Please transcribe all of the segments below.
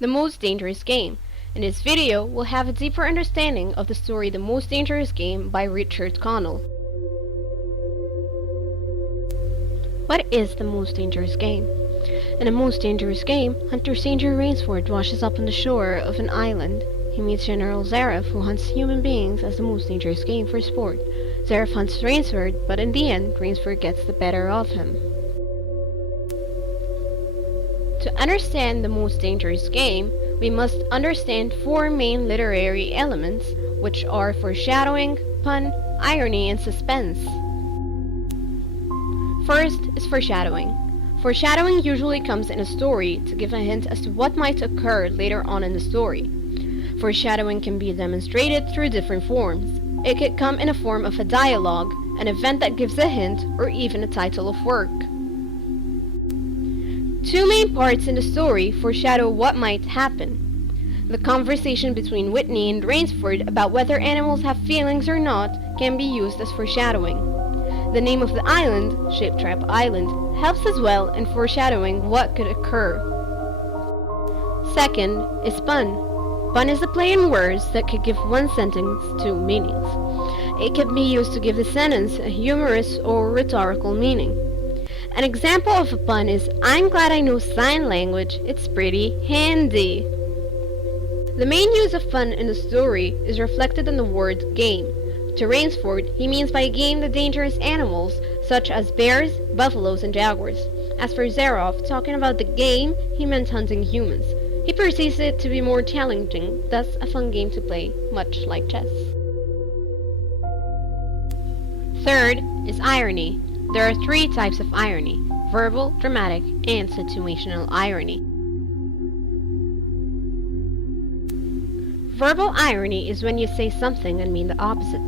The Most Dangerous Game. In this video, we'll have a deeper understanding of the story The Most Dangerous Game by Richard Connell. What is the most dangerous game? In The Most Dangerous Game, Hunter St. John Rainsford washes up on the shore of an island. He meets General Zareth, who hunts human beings as the most dangerous game for sport. Zareth hunts Rainsford, but in the end, Rainsford gets the better of him. To understand The Most Dangerous Game, we must understand four main literary elements, which are foreshadowing, pun, irony, and suspense. First is foreshadowing. Foreshadowing usually comes in a story to give a hint as to what might occur later on in the story. Foreshadowing can be demonstrated through different forms. It could come in a form of a dialogue, an event that gives a hint, or even a title of work. Two main parts in the story foreshadow what might happen. The conversation between Whitney and Rainsford about whether animals have feelings or not can be used as foreshadowing. The name of the island, Shiptrap Island, helps as well in foreshadowing what could occur. Second is pun. Pun is a play on words that could give one sentence two meanings. It can be used to give the sentence a humorous or rhetorical meaning. An example of a pun is, "I'm glad I know sign language, it's pretty handy." The main use of pun in the story is reflected in the word game. To Rainsford, he means by game the dangerous animals, such as bears, buffaloes, and jaguars. As for Zareth, talking about the game, he meant hunting humans. He perceives it to be more challenging, thus a fun game to play, much like chess. Third is irony. There are three types of irony: verbal, dramatic, and situational irony. Verbal irony is when you say something and mean the opposite.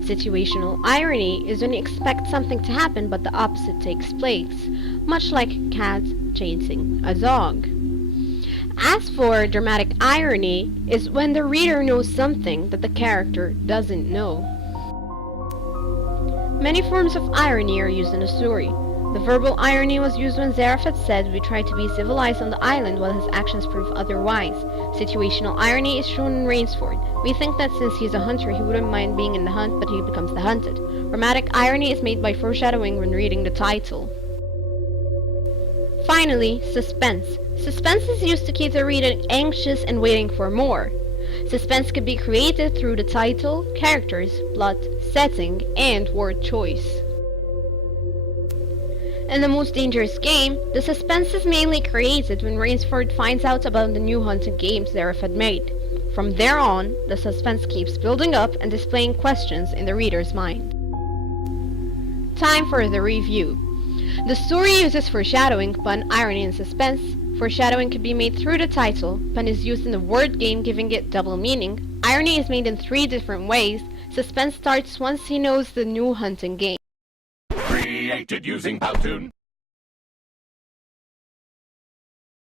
Situational irony is when you expect something to happen but the opposite takes place, much like cats chasing a dog. As for dramatic irony, is when the reader knows something that the character doesn't know. Many forms of irony are used in the story. The verbal irony was used when Zareth had said we tried to be civilized on the island while his actions prove otherwise. Situational irony is shown in Rainsford. We think that since he's a hunter he wouldn't mind being in the hunt, but he becomes the hunted. Dramatic irony is made by foreshadowing when reading the title. Finally, suspense. Suspense is used to keep the reader anxious and waiting for more. Suspense can be created through the title, characters, plot, setting, and word choice. In The Most Dangerous Game, the suspense is mainly created when Rainsford finds out about the new hunting games Zareth had made. From there on, the suspense keeps building up and displaying questions in the reader's mind. Time for the review. The story uses foreshadowing, pun, irony, and suspense. Foreshadowing can be made through the title, pun is used in the word game giving it double meaning, irony is made in three different ways, suspense starts once he knows the new hunting game. Created using Powtoon.